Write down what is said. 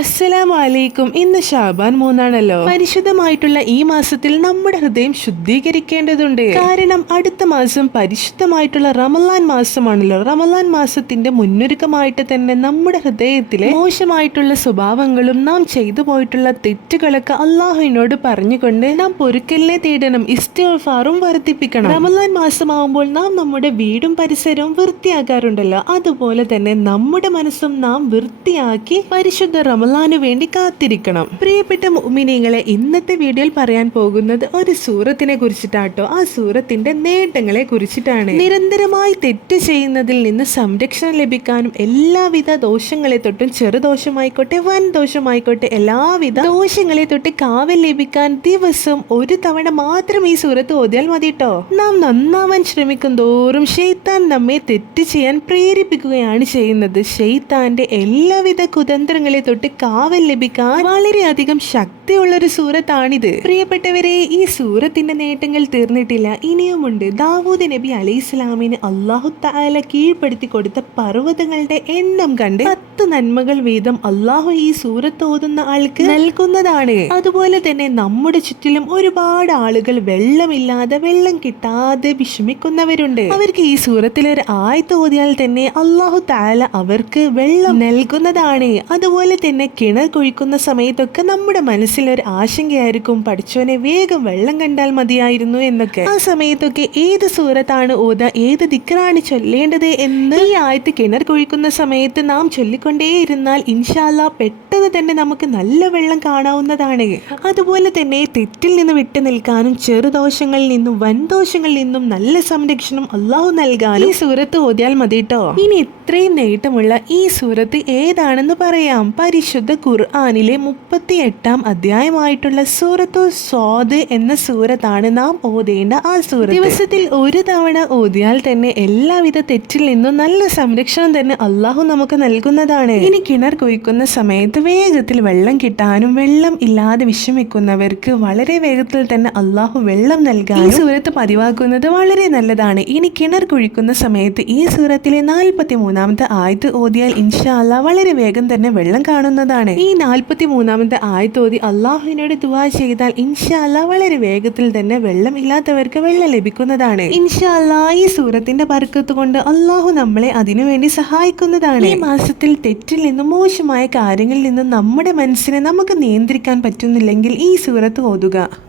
അസ്സലാമു അലൈക്കും ഇന്ന് ഷാബാൻ മൂന്നാണല്ലോ. പരിശുദ്ധമായിട്ടുള്ള ഈ മാസത്തിൽ നമ്മുടെ ഹൃദയം ശുദ്ധീകരിക്കേണ്ടതുണ്ട്. കാരണം അടുത്ത മാസം പരിശുദ്ധമായിട്ടുള്ള റമലാൻ മാസമാണല്ലോ. റമലാൻ മാസത്തിന്റെ മുന്നൊരുക്കമായിട്ട് തന്നെ നമ്മുടെ ഹൃദയത്തിലെ മോശമായിട്ടുള്ള സ്വഭാവങ്ങളും നാം ചെയ്തു പോയിട്ടുള്ള തെറ്റുകളൊക്കെ അള്ളാഹുവിനോട് പറഞ്ഞുകൊണ്ട് നാം പൊരുക്കലിനെ തേടണം ഇസ്തിഫാറും വർദ്ധിപ്പിക്കണം. റമലാൻ മാസമാകുമ്പോൾ നാം നമ്മുടെ വീടും പരിസരവും വൃത്തിയാക്കാറുണ്ടല്ലോ. അതുപോലെ തന്നെ നമ്മുടെ മനസ്സും നാം വൃത്തിയാക്കി പരിശുദ്ധ റമലാനു വേണ്ടി കാത്തിരിക്കണം. പ്രിയപ്പെട്ട മുഅ്മിനീങ്ങളെ ഇന്നത്തെ വീഡിയോയിൽ പറയാൻ പോകുന്നത് ഒരു സൂറത്തിനെ കുറിച്ചിട്ടാട്ടോ. ആ സൂറത്തിന്റെ നേട്ടങ്ങളെ കുറിച്ചിട്ടാണ്. നിരന്തരമായി തെറ്റ് ചെയ്യുന്നതിൽ നിന്ന് സംരക്ഷണം ലഭിക്കാനും എല്ലാവിധ ദോഷങ്ങളെ തൊട്ടും ചെറുദോഷമായിക്കോട്ടെ വൻ ദോഷമായിക്കോട്ടെ എല്ലാവിധ ദോഷങ്ങളെ തൊട്ട് കാവൽ ലഭിക്കാൻ ദിവസം ഒരു തവണ മാത്രം ഈ സൂറത്ത് ഓതിയാൽ മതി കേട്ടോ നാം നന്നാവാൻ ശ്രമിക്കും തോറും ഷെയ്ത്താൻ നമ്മെ തെറ്റ് ചെയ്യാൻ പ്രേരിപ്പിക്കുകയാണ് ചെയ്യുന്നത്. ഷെയ്ത്താന്റെ എല്ലാവിധ കുതന്ത്രങ്ങളെ തൊട്ട് കാവൽ ലഭിക്കാൻ വളരെയധികം ശക്തിയുള്ള ഒരു സൂറത്താണിത്. പ്രിയപ്പെട്ടവരെ ഈ സൂറത്തിന്റെ നേട്ടങ്ങൾ തീർന്നിട്ടില്ല. ഇനിയുമുണ്ട്. ദാവൂദ് നബി അലൈഹി ഇസ്ലാമിന് അള്ളാഹു താല കീഴ്പ്പെടുത്തി കൊടുത്ത പർവതങ്ങളുടെ എണ്ണം കണ്ട് പത്ത് നന്മകൾ വീതം അള്ളാഹു ഈ സൂറത്ത് ഓതുന്ന ആൾക്ക് നൽകുന്നതാണ്. അതുപോലെ തന്നെ നമ്മുടെ ചുറ്റിലും ഒരുപാട് ആളുകൾ വെള്ളമില്ലാതെ വെള്ളം കിട്ടാതെ വിഷമിക്കുന്നവരുണ്ട്. അവർക്ക് ഈ സൂറത്തിൽ ഒരു ആയത്ത് ഓതിയാൽ തന്നെ അള്ളാഹു താല അവർക്ക് വെള്ളം നൽകുന്നതാണ്. അതുപോലെ തന്നെ കിണർ കുഴിക്കുന്ന സമയത്തൊക്കെ നമ്മുടെ മനസ്സിൽ ഒരു ആശങ്കയായിരിക്കും. പഠിച്ചോനെ വേഗം വെള്ളം കണ്ടാൽ മതിയായിരുന്നു എന്നൊക്കെ. ആ സമയത്തൊക്കെ ഏത് സൂറത്താണ് ഓത ഏത് ദിക്കറാണ് ചൊല്ലേണ്ടത് എന്ന് ഈ ആയത്ത് കിണർ കുഴിക്കുന്ന സമയത്ത് നാം ചൊല്ലിക്കൊണ്ടേയിരുന്നാൽ ഇൻഷാല്ല പെട്ടെന്ന് തന്നെ നമുക്ക് നല്ല വെള്ളം കാണാവുന്നതാണ്. അതുപോലെ തന്നെ തെറ്റിൽ നിന്ന് വിട്ടു നിൽക്കാനും ചെറുദോഷങ്ങളിൽ നിന്നും വൻദോഷങ്ങളിൽ നിന്നും നല്ല സംരക്ഷണം അള്ളാഹു നൽകാനും ഈ സൂറത്ത് ഓതിയാൽ മതിട്ടോ ഇനി ഇത്രയും നേട്ടമുള്ള ഈ സൂറത്ത് ഏതാണെന്ന് പറയാം. പരിശുദ്ധ ഖുർആാനിലെ മുപ്പത്തി എട്ടാം അധ്യായമായിട്ടുള്ള സൂറത്തു സ്വാദ് എന്ന സൂറത്താണ് നാം ഓതേണ്ട ആ സൂറത്ത്. ദിവസത്തിൽ ഒരു തവണ ഓതിയാൽ തന്നെ എല്ലാവിധ തെറ്റിൽ നിന്നും നല്ല സംരക്ഷണം തന്നെ അള്ളാഹു നമുക്ക് നൽകുന്നതാണ്. ഇനി കിണർ കുഴിക്കുന്ന സമയത്ത് വേഗത്തിൽ വെള്ളം കിട്ടാനും വെള്ളം ഇല്ലാതെ വിഷമിക്കുന്നവർക്ക് വളരെ വേഗത്തിൽ തന്നെ അള്ളാഹു വെള്ളം നൽകാൻ ഈ സൂറത്ത് പതിവാക്കുന്നത് വളരെ നല്ലതാണ്. ഇനി കിണർ കുഴിക്കുന്ന സമയത്ത് ഈ സൂറത്തിലെ നാൽപ്പത്തി മൂന്നാമത്തെ ആയത്ത് ഓതിയാൽ ഇൻഷാ അല്ലാ വളരെ വേഗം തന്നെ വെള്ളം കാണുന്നതാണ്. ഈ നാൽപ്പത്തി മൂന്നാമത്തെ ആയത്ത് ഓതി അള്ളാഹുവിനോട് ദുവാ ചെയ്താൽ ഇൻഷാ അല്ലാ വളരെ വേഗത്തിൽ തന്നെ വെള്ളം ഇല്ലാത്തവർക്ക് വെള്ളം ലഭിക്കുന്നതാണ്. ഇൻഷാ അല്ലാ ഈ സൂറത്തിന്റെ ബർക്കത്ത് കൊണ്ട് അള്ളാഹു നമ്മളെ അതിനുവേണ്ടി സഹായിക്കുന്നതാണ്. ഈ മാസത്തിൽ തെറ്റിൽ നിന്നും മോശമായ കാര്യങ്ങളിൽ നിന്നും നമ്മുടെ മനസ്സിനെ നമുക്ക് നിയന്ത്രിക്കാൻ പറ്റുന്നില്ലെങ്കിൽ ഈ സൂറത്ത് ഓതുക.